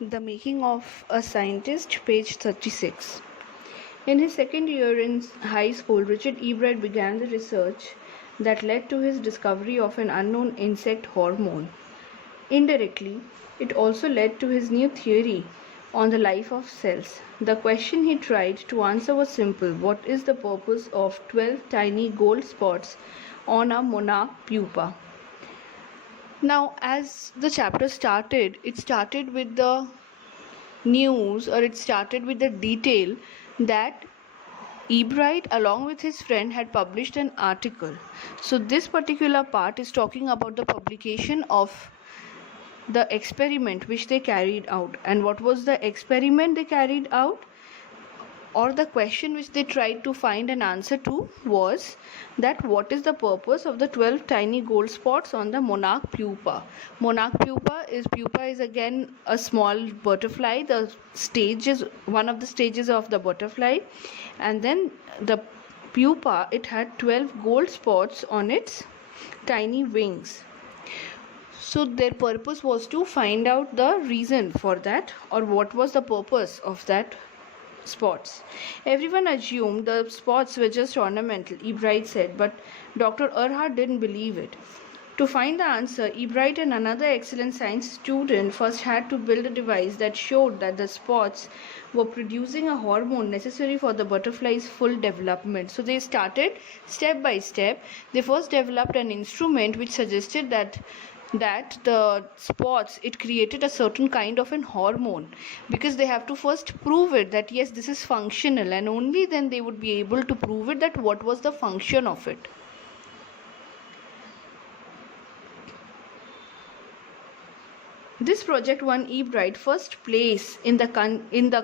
The Making of a Scientist, page 36. In his second year in high school, Richard E. Bright began the research that led to his discovery of an unknown insect hormone. Indirectly, it also led to his new theory on the life of cells. The question he tried to answer was simple: what is the purpose of 12 tiny gold spots on a monarch pupa? Now, as the chapter started, it started with the news, or it started with the detail that Ebright along with his friend had published an article. So this particular part is talking about the publication of the experiment which they carried out. And what was the experiment they carried out, or the question which they tried to find an answer to, was that what is the purpose of the 12 tiny gold spots on the monarch pupa. Monarch pupa is again a small butterfly. The stage is one of the stages of the butterfly, and then the pupa, it had 12 gold spots on its tiny wings. So their purpose was to find out the reason for that, or what was the purpose of that spots. Everyone assumed the spots were just ornamental, Ebright said, but Dr. Erhard didn't believe it. To find the answer, Ebright and another excellent science student first had to build a device that showed that the spots were producing a hormone necessary for the butterfly's full development. So they started step by step. They first developed an instrument which suggested that the spots, it created a certain kind of an hormone, because they have to first prove it that yes, this is functional, and only then they would be able to prove it that what was the function of it. This project won Ebright first place in the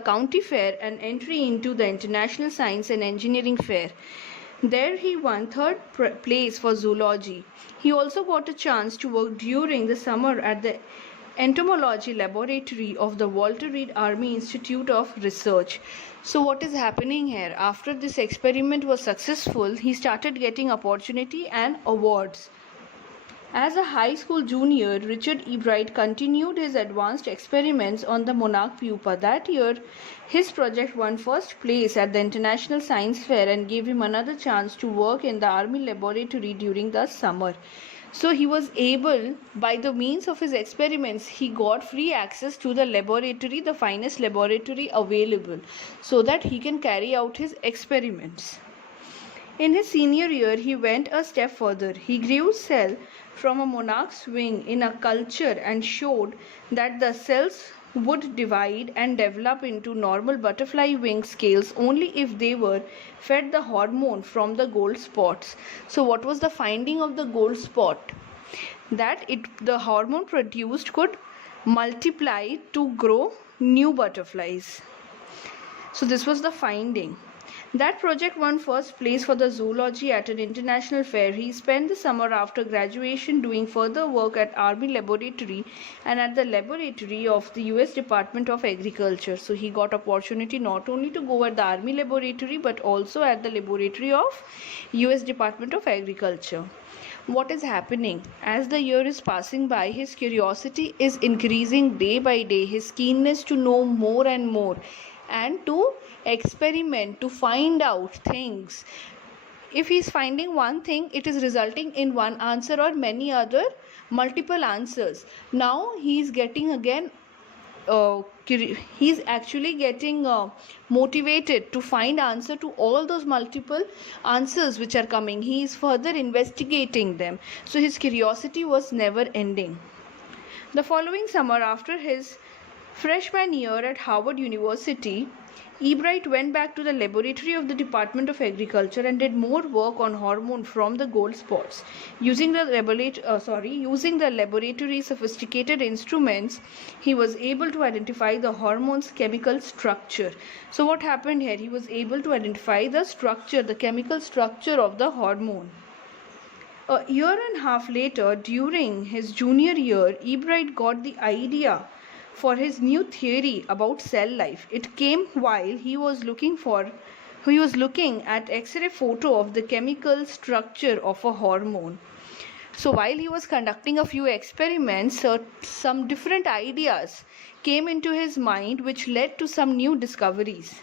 county fair and entry into the International Science and Engineering Fair. There he won third place for zoology. He also got a chance to work during the summer at the entomology laboratory of the Walter Reed Army Institute of Research. So what is happening here? After this experiment was successful, he started getting opportunity and awards. As a high school junior, Richard Ebright continued his advanced experiments on the monarch pupa. That year, his project won first place at the International Science Fair and gave him another chance to work in the Army laboratory during the summer. So he was able, by the means of his experiments, he got free access to the laboratory, the finest laboratory available, so that he can carry out his experiments. In his senior year, he went a step further. He grew cell from a monarch's wing in a culture and showed that the cells would divide and develop into normal butterfly wing scales only if they were fed the hormone from the gold spots. So what was the finding of the gold spot? That the hormone produced could multiply to grow new butterflies. So this was the finding. That project won first place for the zoology at an international fair. He spent the summer after graduation doing further work at Army Laboratory and at the laboratory of the US Department of Agriculture. So he got opportunity not only to go at the Army Laboratory but also at the laboratory of US Department of Agriculture. What is happening? As the year is passing by, his curiosity is increasing day by day, his keenness to know more and more, and to experiment, to find out things. If he is finding one thing, it is resulting in one answer or many other multiple answers. Now he is getting again he's actually getting motivated to find answer to all those multiple answers which are coming. He is further investigating them, so his curiosity was never ending. The following summer, after his freshman year at Harvard University, Ebright went back to the laboratory of the Department of Agriculture and did more work on hormone from the gold spots. Using the laboratory's sophisticated instruments, he was able to identify the hormone's chemical structure. So what happened here? He was able to identify the chemical structure of the hormone. A year and a half later, during his junior year, Ebright got the idea for his new theory about cell life. It came while he was looking at X-ray photo of the chemical structure of a hormone. So while he was conducting a few experiments, some different ideas came into his mind which led to some new discoveries.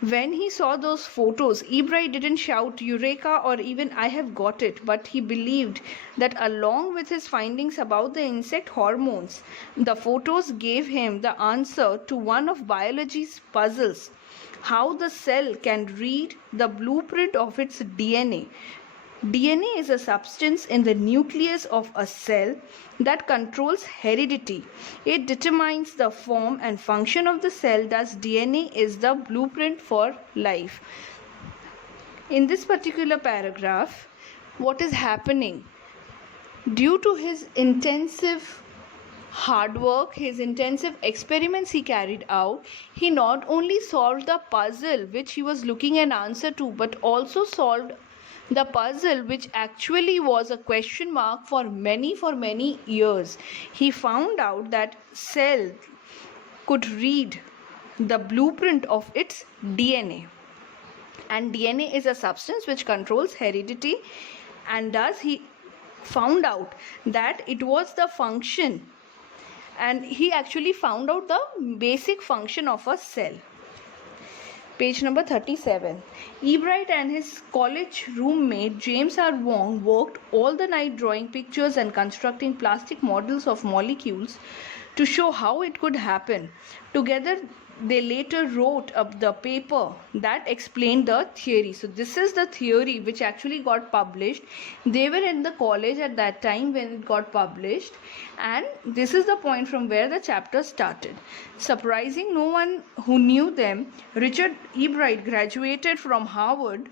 When he saw those photos, Ebright didn't shout Eureka or even I have got it, but he believed that along with his findings about the insect hormones, the photos gave him the answer to one of biology's puzzles: how the cell can read the blueprint of its DNA. DNA is a substance in the nucleus of a cell that controls heredity. It determines the form and function of the cell, thus DNA is the blueprint for life. In this particular paragraph, what is happening? Due to his intensive hard work, his intensive experiments he carried out, he not only solved the puzzle which he was looking an answer to, but also solved the puzzle which actually was a question mark for many years. He found out that cell could read the blueprint of its DNA, and DNA is a substance which controls heredity, and thus he found out that it was the function, and he actually found out the basic function of a cell. Page number 37. Ebright and his college roommate James R. Wong worked all the night drawing pictures and constructing plastic models of molecules to show how it could happen. Together, they later wrote up the paper that explained the theory. So this is the theory which actually got published. They were in the college at that time when it got published, and this is the point from where the chapter started. Surprising no one who knew them, Richard Ebright graduated from Harvard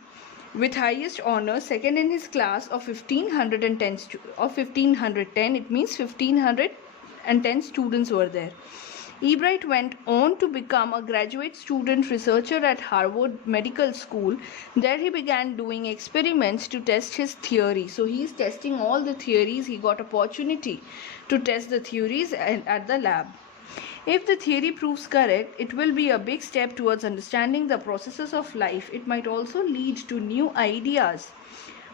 with highest honor, second in his class of 1510. It means 1510 students were there. Ebright went on to become a graduate student researcher at Harvard Medical School. There he began doing experiments to test his theory. So he is testing all the theories. He got opportunity to test the theories at the lab. If the theory proves correct, it will be a big step towards understanding the processes of life. It might also lead to new ideas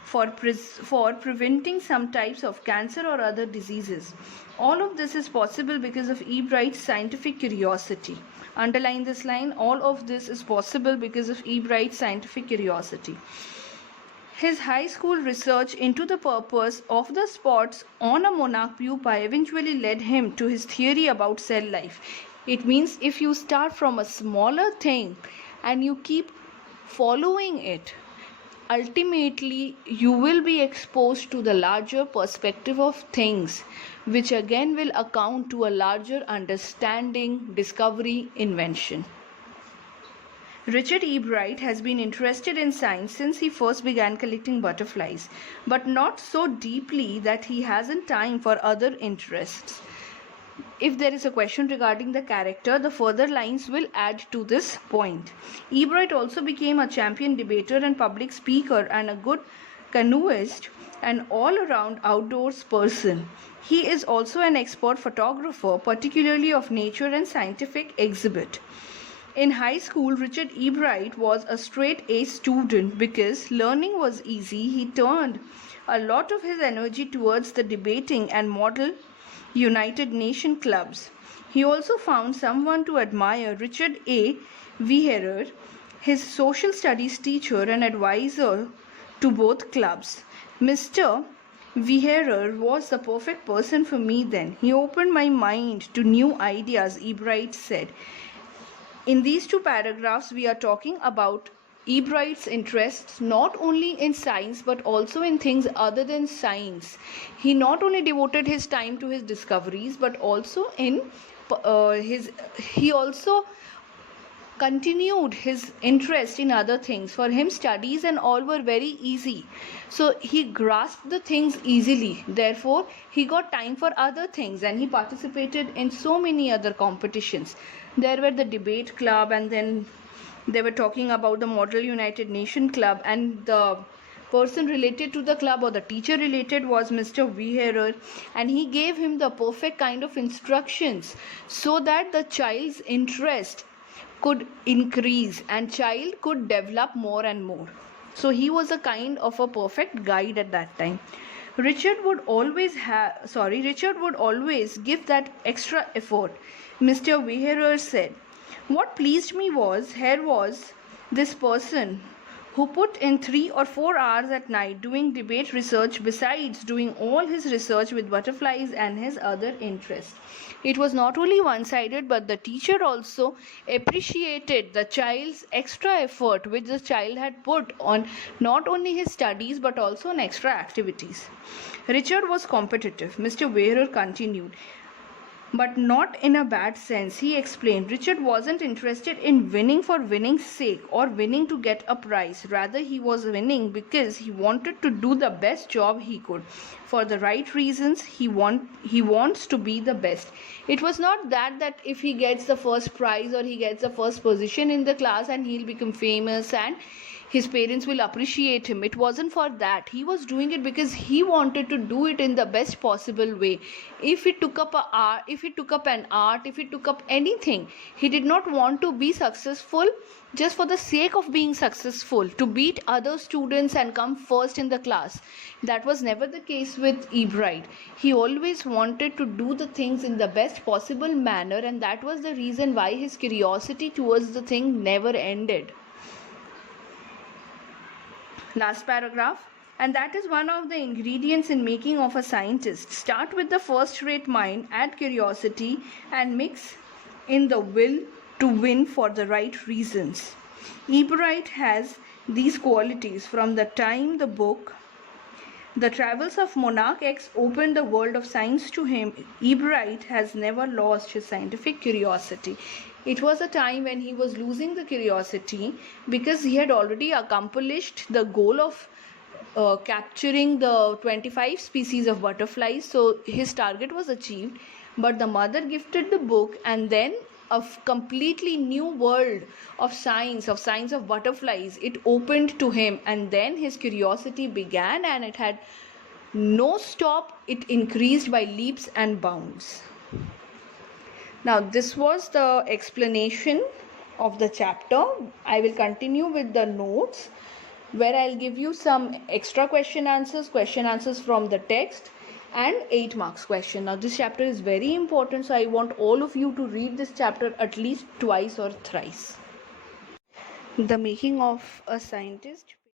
for preventing some types of cancer or other diseases. All of this is possible because of Ebright's scientific curiosity. Underline this line: all of this is possible because of Ebright's scientific curiosity. His high school research into the purpose of the spots on a monarch pupa eventually led him to his theory about cell life. It means if you start from a smaller thing and you keep following it, ultimately you will be exposed to the larger perspective of things, which again will account to a larger understanding, discovery, invention. Richard Ebright has been interested in science since he first began collecting butterflies, but not so deeply that he hasn't time for other interests. If there is a question regarding the character, the further lines will add to this point. Ebright also became a champion debater and public speaker and a good canoeist, an all-around outdoors person. He is also an expert photographer, particularly of nature and scientific exhibit. In high school, Richard Ebright was a straight-A student. Because learning was easy, he turned a lot of his energy towards the debating and model United Nations clubs. He also found someone to admire: Richard A. Wieherer, his social studies teacher and advisor to both clubs. Mr. Wieherer was the perfect person for me then. He opened my mind to new ideas, Ebright said. In these two paragraphs, we are talking about Ebright's interests not only in science but also in things other than science. He not only devoted his time to his discoveries but also he also continued his interest in other things. For him, studies and all were very easy, so he grasped the things easily. Therefore, he got time for other things and he participated in so many other competitions. There were the debate club, and then they were talking about the Model United Nations club, and the person related to the club, or the teacher related, was Mr. Wieherer, and he gave him the perfect kind of instructions so that the child's interest could increase and child could develop more and more. So he was a kind of a perfect guide at that time. Richard would always give that extra effort. Mr. Wheeler said. What pleased me was, here was this person who put in 3 or 4 hours at night doing debate research besides doing all his research with butterflies and his other interests. It was not only one-sided, but the teacher also appreciated the child's extra effort which the child had put on not only his studies but also on extra activities. Richard was competitive, Mr. Wheeler continued, but not in a bad sense. He explained Richard wasn't interested in winning for winning's sake or winning to get a prize. Rather, he was winning because he wanted to do the best job he could. For the right reasons, he wants to be the best. It was not that if he gets the first prize or he gets the first position in the class and he'll become famous and his parents will appreciate him. It wasn't for that. He was doing it because he wanted to do it in the best possible way. If he took up an art, if he took up anything, he did not want to be successful just for the sake of being successful, to beat other students and come first in the class. That was never the case with Ebright. He always wanted to do the things in the best possible manner, and that was the reason why his curiosity towards the thing never ended. Last paragraph. And that is one of the ingredients in making of a scientist. Start with the first-rate mind, add curiosity, and mix in the will to win for the right reasons. Ebright has these qualities. From the time the book The Travels of Monarch X opened the world of science to him, Ebright has never lost his scientific curiosity. It was a time when he was losing the curiosity because he had already accomplished the goal of capturing the 25 species of butterflies. So his target was achieved, but the mother gifted the book, and then a completely new world of science of butterflies, it opened to him, and then his curiosity began, and it had no stop. It increased by leaps and bounds. Now this was the explanation of the chapter. I will continue with the notes where I'll give you some extra question answers from the text, and 8 marks question. Now this chapter is very important, so I want all of you to read this chapter at least twice or thrice. The making of a scientist.